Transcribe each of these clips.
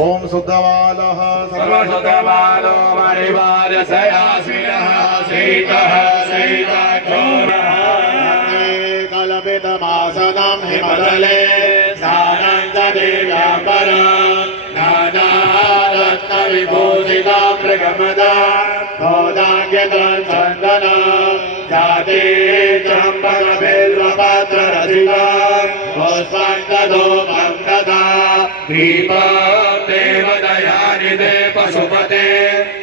ओम शुद्धवालः सर्वशुद्धवालो मणिवार्यसयास्मिनः शीतः शीतक्षोरः कल्पितमासनं हिमतले स्नानं च दिव्याम्बरं नानारत्नविभूषितां मृगमदा भोदाङ्ग्यतं चन्दनं जाते चम्पकबिल्वपत्ररचितं पुष्पं दधूपं तथा दीपं देवदयानिधे पशुपते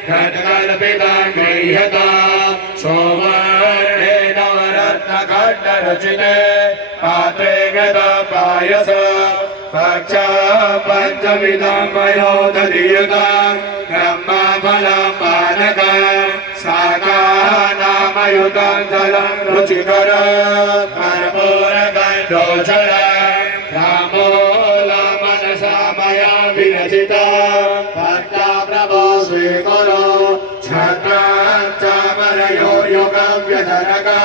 घटकल्पितं गृह्यता सोमर्णे नवरत्नखण्डरचिते पात्रे गतपायस पक्षा पञ्चविधं वयोदधीयतां ब्रह्मफलं पानकं शाकानामयुतं जलं रुचिकरं कर्पूरगन्धोज्ज्वलं रामोलमनसा मया विरचिता भक्ता प्रभो स्वीकुरु छत्रं चामरयो युगं व्यधनकं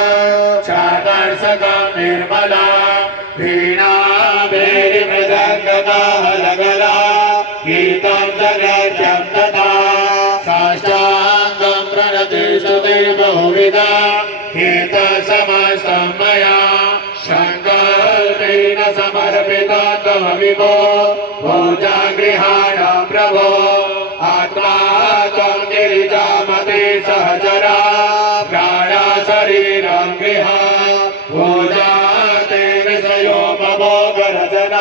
चादर्शकं निर्मलं वीणा मृदङ्गदाहलगला गीतं जगत्यं तथा साष्टाङ्गं प्रणतिस्तुतिर्बहुविधा गीतसमस्तं मया सङ्कल्पेन समर्पिता तव विभो भोजागृहाण प्रभो आत्मा त्वं गिरिजामते सहचरा प्राणा शरीरं गृहा भोजा ते विषयो भवोगरजना